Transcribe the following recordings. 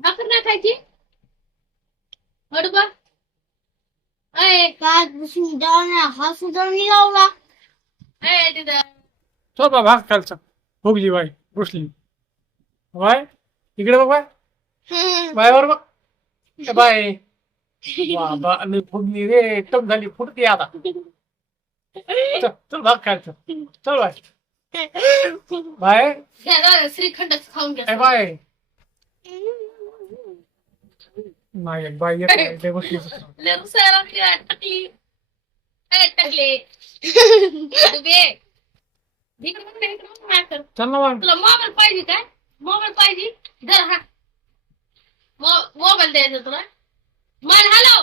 भाकर नाही खायची बरोबर अय काय हा सुद्धा निघावला अय तिथं चल बा भाग खालचा भोगली बाई बसली बाय इकडे बघ बाय बायवर बघ ए बाय बाबा आणि फुगली रे एकदम झाली फुटती आता चल चल भाग खायचं चल बाय बाय घ्या श्रीखंडच खाऊन ए घ्या बाय नाही बाई येत नाही ते बसली लेरुसाला टाकली काय टाकले डुबे इकडे बघ ना, इकडे बघ ना कर. चल ना मग तुला मोबाईल पाहिजे काय मोबाईल पाहिजे धर हा मोबाईल द्यायचा तुला मन हॅलो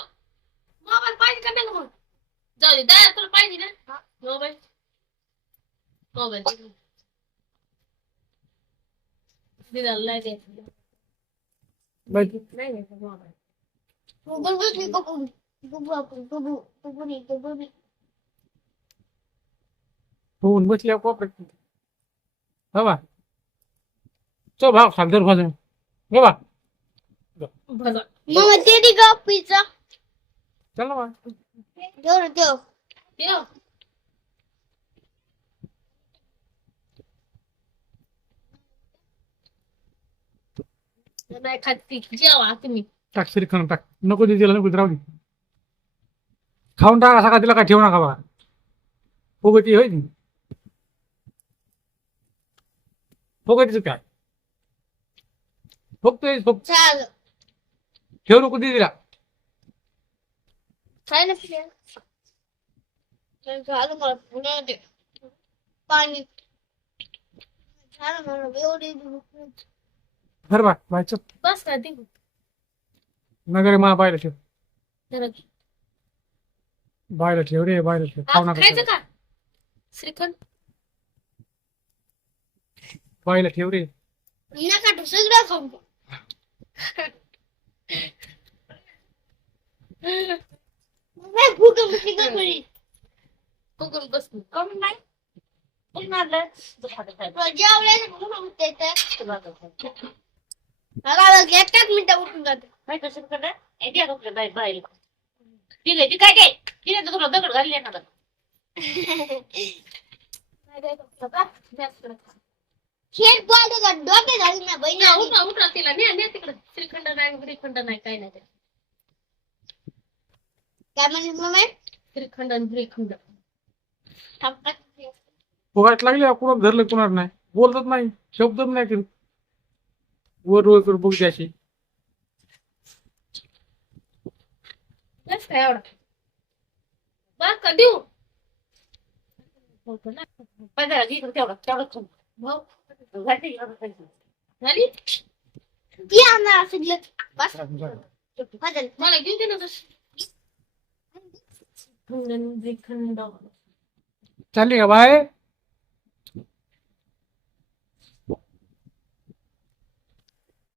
मोबाईल पाहिजे का नाही मग जाऊ दे दादा तुला पाहिजे ना मोबाईल मोबाईल दिदाला नाही द्यायचं बाई नाही द्यायचं मोबाईल होऊन बसल्या कोपऱ्यात हो बा चल भाग खाल दर भाजून हो बा भजा मग ते दे ग पिझ्झा चल ना मग देव देव देव नाही खाती जेवा तुम्ही टाक श्रीखंड टाक नको दे तिला नको दे, राहू दे खाऊन टाका सकाळ तिला काय ठेवू नका बघा फुगती होय ती फुगतीच काय फुगतोय फुग चाल ठेवू नको दे तिला काय ना पिझ्झा झालं मला पुन्हा दे पाणी झालं मला एवढी बरं बा बाय चल बस का ती नगर मा बायला ठेव जरा बायला ठेव रे बायला ठेव खाऊ नका खायचं का श्रीखंड बायला ठेव रे नका तू सगळं खाऊन नाही भूक लागली का बरी बघून बस कमी नाही उन्हाळ्यात जेवढ्याचं भूक होते तर मला एकाच मिनिटं उठून जाते काय कसं करणार ऐका का बाय बाय ठीक आहे ती काय काय तिने तर तुला दगड घालले ना खेळ पाहिजे का डोके झाली ना बहिणी उठा उठा तिला ने तिकडे श्रीखंड नाही श्रीखंड नाही काय नाही काय म्हणजे मम्मी श्रीखंड आणि श्रीखंड फुगायला लागले कुणाला धरलं कुणाला नाही बोलतच नाही शब्दच नाही करू वर वर करू बघ त्याशी बस काय एवढा बस का देऊ पंधरा घे तेवढं तेवढं भाऊ झाली ती आणणार असलं बस बदल मला घेऊन दे ना श्रीखंड चालली का बाय